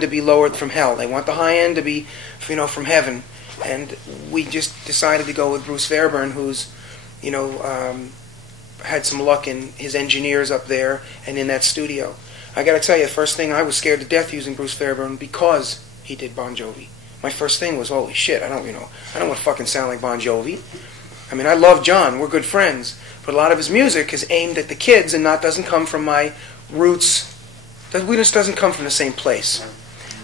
to be lowered from hell. They want the high end to be, from heaven. And we just decided to go with Bruce Fairbairn, who's, had some luck in his engineers up there and in that studio. I got to tell you, the first thing, I was scared to death using Bruce Fairbairn because he did Bon Jovi. My first thing was, holy shit, I don't want to fucking sound like Bon Jovi. I mean, I love John, we're good friends, but a lot of his music is aimed at the kids and doesn't come from my roots. We just doesn't come from the same place.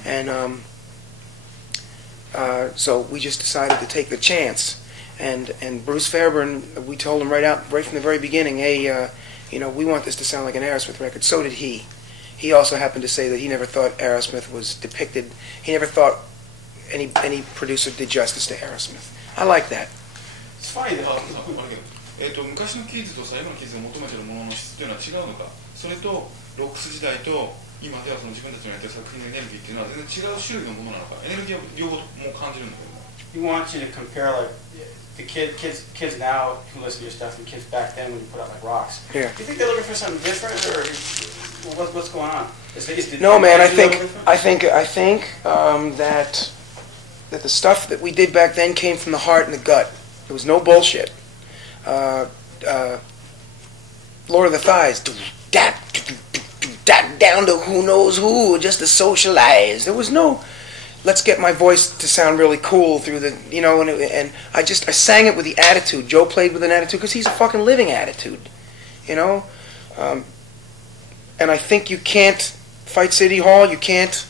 And so we just decided to take the chance. And Bruce Fairbairn, we told him right from the very beginning, hey, we want this to sound like an Aerosmith record. So did he. He also happened to say that he never thought Aerosmith was depicted. He never thought any producer did justice to Aerosmith. I like that. It's funny that 昔のキッズとさ、今のキッズが求めているものの質というのは違うのか、それとロックス時代と今ではその自分たちのやってる作品のエネルギーっていうのは全然違う種類のものなのか、エネルギーは両方も感じるんだけども。He wants you to compare like the kids now who listen to your stuff and kids back then when you put out like rocks. Yeah. Do you think they're looking for something different, or what's going on? No, man. I think that the stuff that we did back then came from the heart and the gut. There was no bullshit. Lord of the Thighs, down to who knows who, just to socialize. There was no, let's get my voice to sound really cool through the, and I sang it with the attitude. Joe played with an attitude because he's a fucking living attitude, And I think you can't fight City Hall. You can't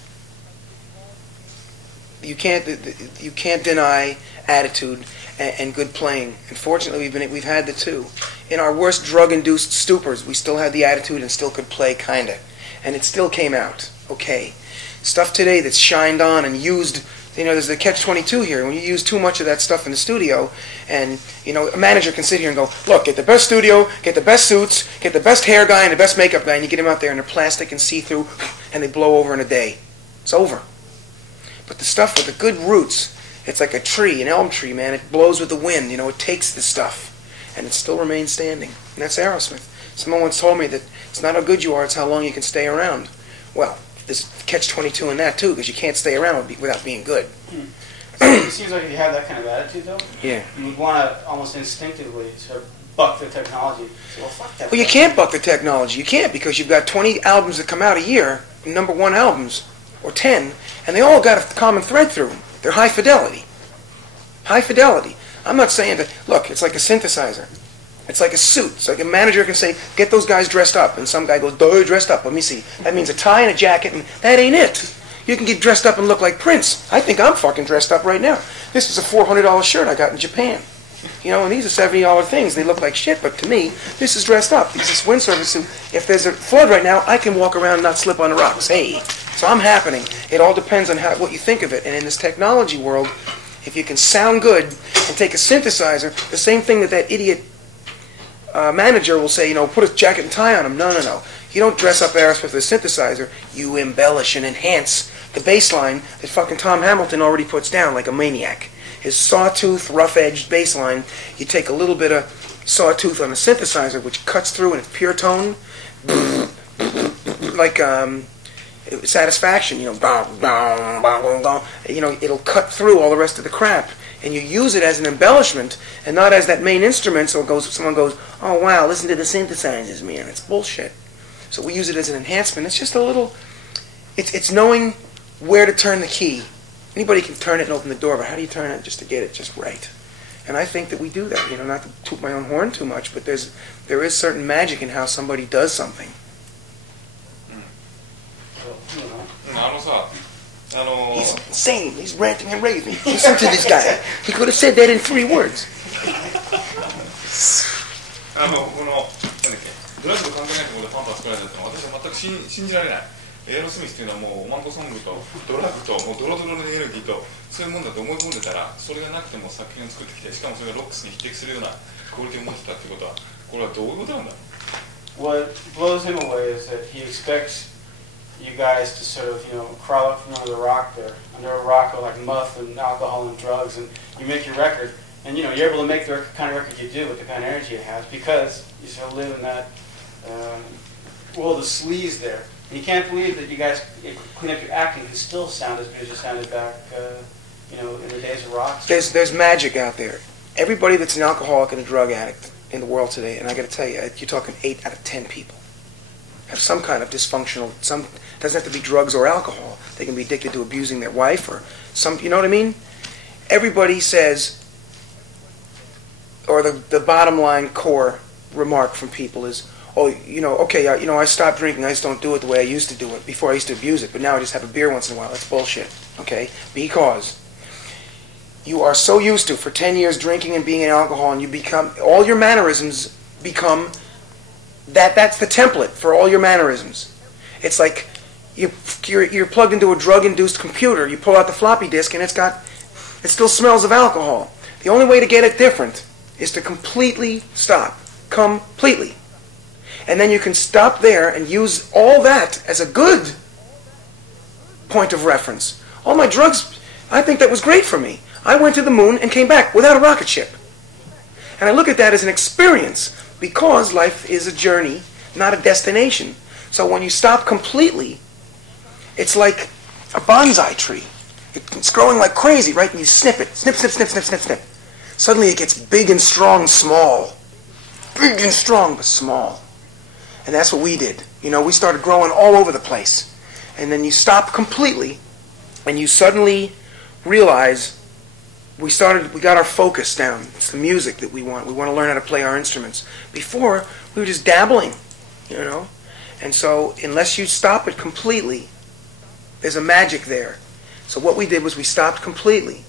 deny attitude and good playing. Unfortunately, we've had the two. In our worst drug-induced stupors, we still had the attitude and still could play, kinda, and it still came out okay. Stuff today that's shined on and used. There's the catch-22 here. When you use too much of that stuff in the studio, and a manager can sit here and go, look, get the best studio, get the best suits, get the best hair guy and the best makeup guy, and you get him out there and they're plastic and see-through, and they blow over in a day. It's over. But the stuff with the good roots, it's like a tree, an elm tree, man. It blows with the wind. It takes the stuff, and it still remains standing. And that's Aerosmith. Someone once told me that it's not how good you are, it's how long you can stay around. Well, there's catch-22 in that, too, because you can't stay around without being good. So it seems like if you have that kind of attitude, though, yeah, you would want to almost instinctively sort of buck the technology. So, well, fuck that. Well, you can't buck the technology. You can't, because you've got 20 albums that come out a year, #1 albums, or 10, and they all got a common thread through them. They're high fidelity. High fidelity. I'm not saying that, look, it's like a synthesizer. It's like a suit. It's like a manager can say, get those guys dressed up. And some guy goes, duh, dressed up. Let me see. That means a tie and a jacket, and that ain't it. You can get dressed up and look like Prince. I think I'm fucking dressed up right now. This is a $400 shirt I got in Japan. And these are $70 things. They look like shit, but to me, this is dressed up. Because this windsurfer suit, if there's a flood right now, I can walk around and not slip on the rocks. Hey. So I'm happening. It all depends on what you think of it. And in this technology world, if you can sound good and take a synthesizer, the same thing that idiot manager will say, put a jacket and tie on him. No. You don't dress up Aerosmith with a synthesizer. You embellish and enhance the bass line that fucking Tom Hamilton already puts down like a maniac. His sawtooth, rough-edged bass line, you take a little bit of sawtooth on a synthesizer, which cuts through in a pure tone, like Satisfaction, it'll cut through all the rest of the crap. And you use it as an embellishment and not as that main instrument, so someone goes, oh wow, listen to the synthesizers, man. It's bullshit. So we use it as an enhancement. It's just a little, it's knowing where to turn the key. Anybody can turn it and open the door, but how do you turn it just to get it just right? And I think that we do that, not to toot my own horn too much, but there is certain magic in how somebody does something. He's insane. He's ranting and raving. Listen to this guy. He could have said that in 3 words. ドラッグと関係ないところでファンタ作られたってのは私は全く信じられない。エアロスミスっていうのはもうおまんこソングとドラッグともうドロドロのエネルギーとそういうもんだと思い込んでたら、それがなくても作品を作ってきて、しかもそれがロックスに匹敵するようなクオリティを持ってたっていうことは、これはどういうことなんだ? What blows him away is that he expects you guys to sort of, crawl up from under the rock there, under a rock with like muff and alcohol and drugs, and you make your record, and you're able to make the kind of record you do with the kind of energy it has because you sort of live in that world of sleaze there. And you can't believe that you guys clean up your acting and still sound as good as you sounded back, in the days of rock. There's magic out there. Everybody that's an alcoholic and a drug addict in the world today, and I got to tell you, you're talking 8 out of 10 people have some kind of dysfunctional. Some doesn't have to be drugs or alcohol. They can be addicted to abusing their wife or some. You know what I mean? Everybody says, or the bottom line core remark from people is, oh, okay, I stopped drinking. I just don't do it the way I used to do it. Before I used to abuse it, but now I just have a beer once in a while. That's bullshit, okay? Because you are so used to, for 10 years, drinking and being an alcohol, and you become, all your mannerisms become, that's the template for all your mannerisms. It's like you're plugged into a drug-induced computer. You pull out the floppy disk, and it still smells of alcohol. The only way to get it different is to completely stop. Completely. And then you can stop there and use all that as a good point of reference. All my drugs, I think that was great for me. I went to the moon and came back without a rocket ship. And I look at that as an experience because life is a journey, not a destination. So when you stop completely, it's like a bonsai tree. It's growing like crazy, right? And you snip it. Snip, snip, snip, snip, snip, snip. Suddenly it gets big and strong, small. Big and strong, but small. And that's what we did. We started growing all over the place. And then you stop completely, and you suddenly realize we got our focus down. It's the music that we want. We want to learn how to play our instruments. Before, we were just dabbling, And so, unless you stop it completely, there's a magic there. So what we did was we stopped completely.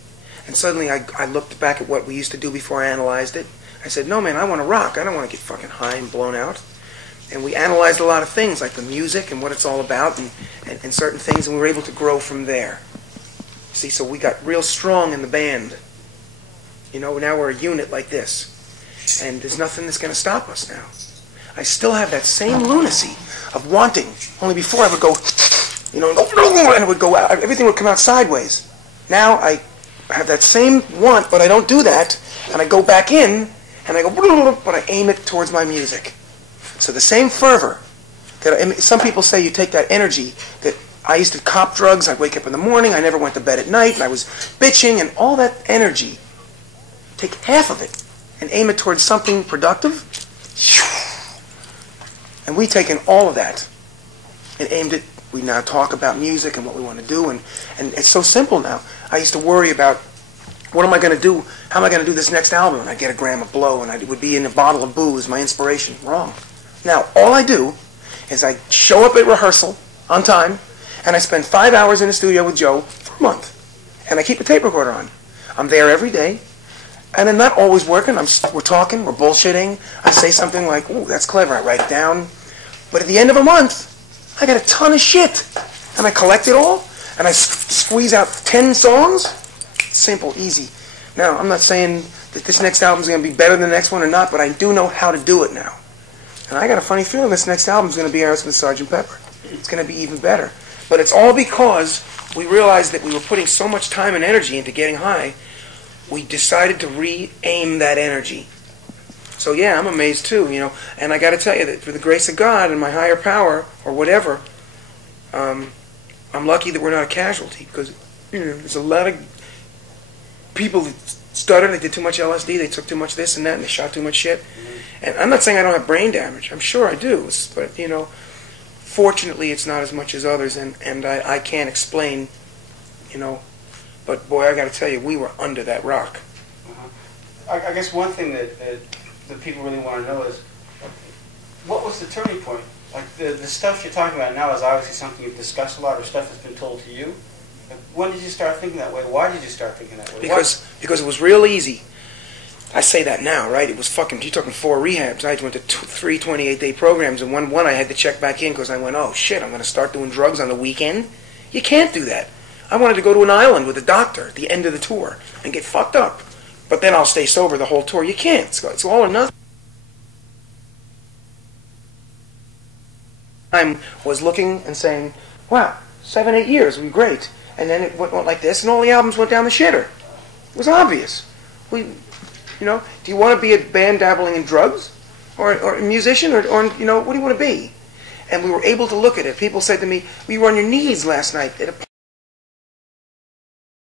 And suddenly I looked back at what we used to do before I analyzed it. I said, no, man, I want to rock. I don't want to get fucking high and blown out. And we analyzed a lot of things, like the music and what it's all about and certain things, and we were able to grow from there. See, so we got real strong in the band. Now we're a unit like this. And there's nothing that's going to stop us now. I still have that same lunacy of wanting. Only before I would go, and it would go out. Everything would come out sideways. Now I have that same want, but I don't do that. And I go back in, and I go, but I aim it towards my music. So the same fervor some people say you take that energy that I used to cop drugs, I'd wake up in the morning, I never went to bed at night, and I was bitching, and all that energy, take half of it and aim it towards something productive, and we've taken all of that and aimed it. We now talk about music and what we want to do, and it's so simple now. I used to worry about, what am I going to do? How am I going to do this next album? And I'd get a gram of blow, and it would be in a bottle of booze, my inspiration. Wrong. Now, all I do is I show up at rehearsal on time, and I spend 5 hours in the studio with Joe for a month. And I keep a tape recorder on. I'm there every day, and I'm not always working. We're talking, we're bullshitting. I say something like, ooh, that's clever. I write it down. But at the end of a month, I got a ton of shit. And I collect it all, and I squeeze out 10 songs. Simple, easy. Now, I'm not saying that this next album's going to be better than the next one or not, but I do know how to do it now. And I got a funny feeling this next album's going to be Aerosmith Sgt. Pepper. It's going to be even better. But it's all because we realized that we were putting so much time and energy into getting high, we decided to re-aim that energy. So yeah, I'm amazed too, And I got to tell you that for the grace of God and my higher power, or whatever, I'm lucky that we're not a casualty, because there's a lot of people that stuttered, they did too much LSD, they took too much this and that, and they shot too much shit. And I'm not saying I don't have brain damage. I'm sure I do. But, fortunately it's not as much as others, and I can't explain, But, boy, I got to tell you, we were under that rock. I guess one thing that people really want to know is, what was the turning point? Like, the stuff you're talking about now is obviously something you've discussed a lot, or stuff that's been told to you. Like, when did you start thinking that way? Why did you start thinking that way? Because it was real easy. I say that now, right? It was fucking, you're talking 4 rehabs. I went to 3 28-day programs, and one I had to check back in because I went, oh shit, I'm going to start doing drugs on the weekend? You can't do that. I wanted to go to an island with a doctor at the end of the tour and get fucked up. But then I'll stay sober the whole tour. You can't. It's all or nothing. I was looking and saying, wow, 7, 8 years would be great. And then it went like this, and all the albums went down the shitter. It was obvious. Do you want to be a band dabbling in drugs? Or a musician? Or what do you want to be? and we were able to look at it. People said to me, "We were on your knees last night at a